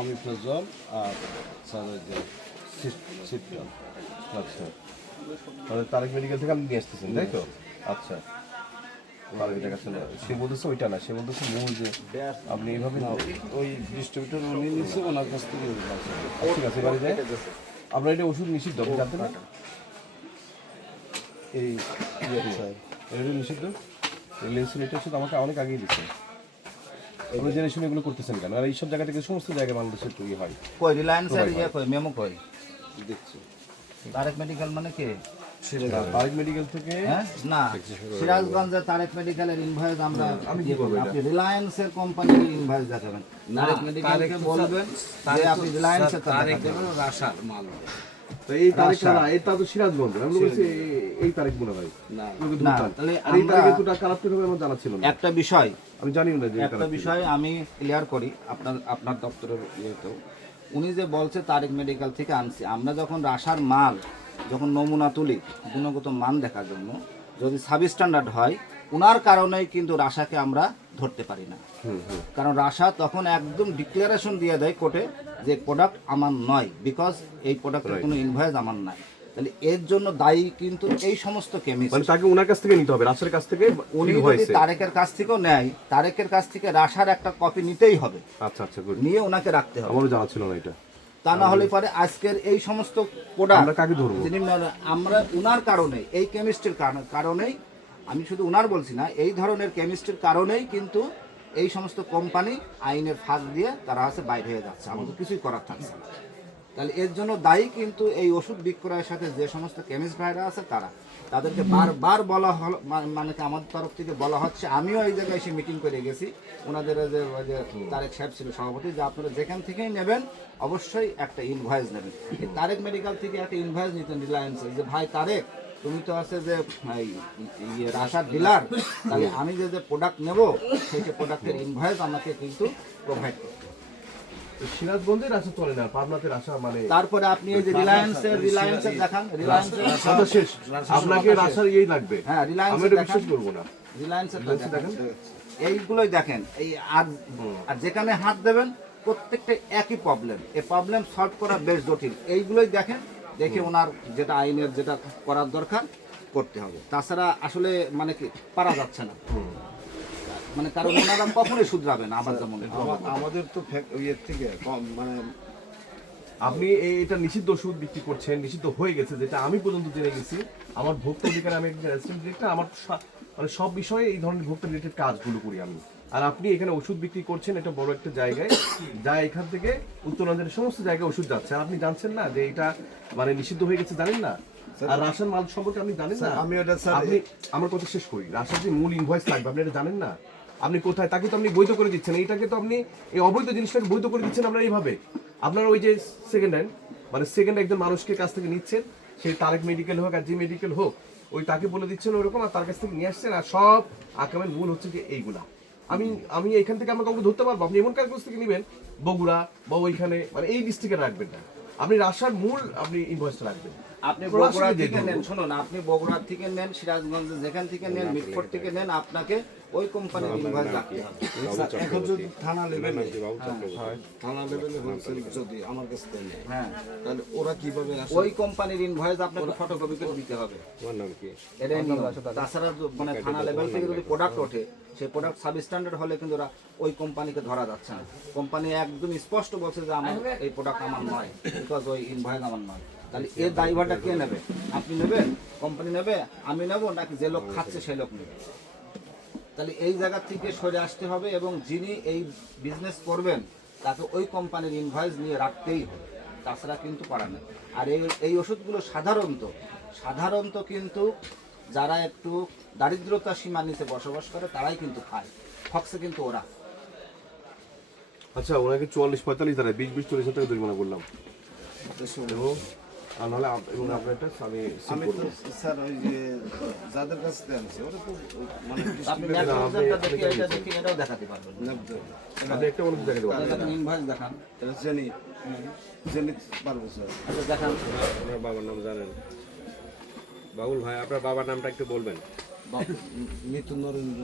অমিপ্রজল আর sir ওই যে সিট্রল। আচ্ছা, মানে তারেক মেডিকেল থেকে আপনি নিয়ে আসতেছেন তাই তো? আচ্ছা, তারেক দেখাচ্ছে না, সে বলতেছে ওইটা না, সে বলতেছে মূল যে আপনি এইভাবে ওই ডিস্ট্রিবিউটর উনি নিচ্ছে, ওনার কাছ থেকে ঠিক আছে, এবারে যায় আপনার এটা ওষুধ নিষিদ্ধ, আপনি জানতেন না? এই এটা নিষিদ্ধ, লেন্সিনেটের ওষুধ আমাকে অনেক আগেই দিচ্ছে। আপনি জেনে শুনে এগুলো করতেছেন কেন? আর এইসব জায়গা থেকে সমস্ত জায়গায় বাংলাদেশের তৈরি হয়। কই রিলায়েন্সের ইয়ে কই মেমো কই দিচ্ছে। তারেক মেডিকেল মানে কি? তারেক মেডিকেল থেকে হ্যাঁ না, সিরাজগঞ্জের তারেক মেডিকেলের ইনভয়েস আমরা আমি কি করবো এটা? আপনি রিলায়েন্সের কোম্পানির ইনভয়েস দেখাবেন। তারেক মেডিকেলকে বলবেন যে আপনি রিলায়েন্সের তারেক রাশার মাল। তো এই তারেক না, এটা তো সিরাজগঞ্জ, আমি বলছি এই তারেক মনে হয় না না, তাহলে আর এই তারিখে আমরা তো খারাপ হবে আমার জানা ছিল না, একটা বিষয় আমি জানিও না যে এই একটা তারিখ ছিল। বিষয় আমি ক্লিয়ার করি আপনার দপ্তরের ইয়েতেও। উনি যে বলছে তারেক মেডিকেল থেকে আনছি, আমরা যখন রাসার মাল যখন নমুনা তুলি গুণগত মান দেখার জন্য, যদি সাব স্ট্যান্ডার্ড হয় ওনার কারণেই কিন্তু রাসাকে আমরা ধরতে পারি না। কারণ রাসা তখন একদম ডিক্লারেশন দিয়ে দেয় কোর্টে যে প্রোডাক্ট আমার নয়, বিকজ এই প্রোডাক্টের কোনো ইনভয়েস আমার নাই। তাহলে এর জন্য দায়ী কিন্তু এই সমস্ত কেমিস্ট। মানে তাকে ওনার কাছ থেকে নিতে হবে, রাসের কাছ থেকে উনি যদি হয়েছে। তারেকের কাছ থেকেও নেয়, তারেকের কাছ থেকে রাসার একটা কপি নিতেই হবে, আচ্ছা আচ্ছা, গুড, নিয়ে ওনাকে রাখতে হবে। আমারও জানা ছিল না এটা। তা না হলে পরে আজকের এই সমস্ত প্রোডাক্ট আমরা কাকে ধরবো? আমরা উনার কারণে, এই কেমিস্ট্রির কারণেই, আমি শুধু উনার বলছি না, এই ধরনের কেমিস্ট্রির কারণেই কিন্তু এই সমস্ত কোম্পানি আইনের ফাঁক দিয়ে তারা আছে বাইরে হয়ে যাচ্ছে, আমাদের কিছুই করার থাকছে না। তাহলে এর জন্য দায়ী কিন্তু এই ওষুধ বিক্রয়ের সাথে যে সমস্ত কেমিস্ট ভাইরা আছে তারা, তাদেরকে বারবার বলা হলো, মানে কি আমাদের তরফ থেকে বলা হচ্ছে, আমিও এই জায়গায় এসে মিটিং করে গেছি, ওনাদের যে ওই যে তারেক সাহেব ছিল সভাপতি, যে আপনারা যেখান থেকেই নেবেন অবশ্যই একটা ইনভয়েস নেবেন। এই তারেক মেডিকেল থেকে একটা ইনভয়েস নিতেন রিলায়েন্সে, যে ভাই তারেক তুমি তো আছে যে রাসার ডিলার, তাহলে আমি যে প্রোডাক্ট নেব সেই প্রোডাক্টের ইনভয়েস আমাকে কিন্তু প্রোভাইড করতে হবে। সিরাজগঞ্জের রাসা চলে না, পাবনাতে রাসা মানে তারপরে আপনি এই যে রিলায়েন্সের দেখান, রিলায়েন্সের কথা শেষ, আপনাকে রাসার ইয়েই লাগবে। হ্যাঁ আমি রিলায়েন্সের এটা দেখান, বিশ্বাস করবো না। রিলায়েন্সের দেখেন, এইগুলোই দেখেন, এই আর যেখানে হাত দেবেন প্রত্যেকটা একই প্রবলেম, এই প্রবলেম সলভ করা বেশ জটিল। এইগুলোই দেখেন, দেখে ওনার যেটা আইনের যেটা করার দরকার করতে হবে, তাছাড়া আসলে মানে কি পারা যাচ্ছে না, মানে কারণ ওনারা কখনোই শুধরাবে না। আবার যেমন আমাদের তো ইয়ের থেকে কম, মানে আপনি এটা নিষিদ্ধ ওষুধ বিক্রি করছেন, নিষিদ্ধ হয়ে গেছে, যেটা আমি পর্যন্ত জেনে গেছি। আমার ভোক্তা অধিকার, আমি একজন অ্যাসিস্ট্যান্ট ডিরেক্টর, আমার মানে সব বিষয়ে এই ধরনের ভোক্তা রিলেটেড কাজগুলো করি আমি। আর আপনি এখানে ওষুধ বিক্রি করছেন, এটা বড় একটা জায়গায়, যা এখান থেকে উত্তরাঞ্চলের সমস্ত জায়গায় ওষুধ যাচ্ছে, আর আপনি জানছেন না যে এটা মানে নিষিদ্ধ হয়ে গেছে, জানেন না? আর রাসায়ন মাল সম্পর্কে আপনি জানেন না? আমি ওটা স্যার, আপনি আমার কথা শেষ করি, রাসার যে মূল ইনভয়েস লাগবে আপনি এটা জানেন না? আপনি কোথায়, তাকে তো আপনি বৈধ করে দিচ্ছেন, এইটাকে তো আপনি এই অবৈধ জিনিসটাকে বৈধ করে দিচ্ছেন আপনার এইভাবে। আপনার ওই যে সেকেন্ড হ্যান্ড, মানে সেকেন্ড একজন মানুষকে কাছ থেকে নিচ্ছেন, সেই তারেক মেডিকেল হোক আর যে মেডিকেল হোক, ওই তাকে বলে দিচ্ছেন ওইরকম, আর তার কাছ থেকে নিয়ে আসছেন, আর সব আকামের মূল হচ্ছে যে এইগুলা। আমি এখান থেকে আমরা কাউকে ধরতে পারবো? আপনি এমন কাজ থেকে নেবেন বগুড়া বা ওইখানে, মানে এই ডিস্ট্রিক্টে রাখবেন না, আপনি রাসার মূল আপনি ইনভয়েসটা রাখবেন। আপনি বগুড়া থেকে নেন, শুনুন, আপনি বগুড়া থেকে নেন, সিরাজগঞ্জ যেখান থেকে নেন, মিটফোর্ড থেকে নেন, আপনাকে ওই কোম্পানির ইনভয়েস রাখতে হবে। এখন যদি থানা লেভেলে হোলসেল যদি আমার কাছ থেকে নেয়, হ্যাঁ, তাহলে ওরা কিভাবে ওই কোম্পানির ইনভয়েস আপনাকে ফটোকপি করে দিতে হবে। আমার নাম কি? এটাই নিয়ম। তাছাড়া মানে থানা লেভেল থেকে যদি প্রোডাক্ট ওঠে, সেই প্রোডাক্ট সাব স্ট্যান্ডার্ড হলে কিন্তু ওরা ওই কোম্পানিকে ধরা যাচ্ছে না। কোম্পানি একদম স্পষ্ট বলছে যে আমার এই প্রোডাক্ট আমার নয়, বিকজ ওই ইনভয়েস আমার নয়। তাহলে এর দায়ভারটা কে নেবে? আপনি নেবেন, কোম্পানি নেবে, আমি নেব, নাকি যে লোক খাচ্ছে সেই লোক নেবে? তাহলে এই জায়গা থেকে সরে আসতে হবে, এবং যিনি এই বিজনেস করবেন তাকে ওই কোম্পানির ইনভয়েস নিয়ে রাখতেই হবে, তাছাড়া কিন্তু পারা নেই। আর এই ওষুধগুলো সাধারণত কিন্তু যারা একটু দারিদ্রতা সীমার নিচে বসবাস করে তারাই কিন্তু খায়, ঠকছে কিন্তু ওরা। আচ্ছা, ওনাকে 44-45 ধারায় 20-40 টাকা জরিমানা করলাম, এবং আর নাহলে এবং আপনার একটা আমি আমি তো স্যার ওই যে যাদের কাছ থেকে আনছি ওরা তো মানে আপনি ম্যাট্রিক্সটা দেখে এটা দেখে এটাও দেখাতে পারবেন। আপনি একটা অনুমতি দেখাতে পারবেন। দেখেন ইনভয়েস দেখান, এটা জেনে পারবো স্যার। আচ্ছা দেখান। আপনার বাবার নাম জানেন? বাবুল ভাই, আপনার বাবার নামটা একটু বলবেন। মৃত্যু নরেন্দ্র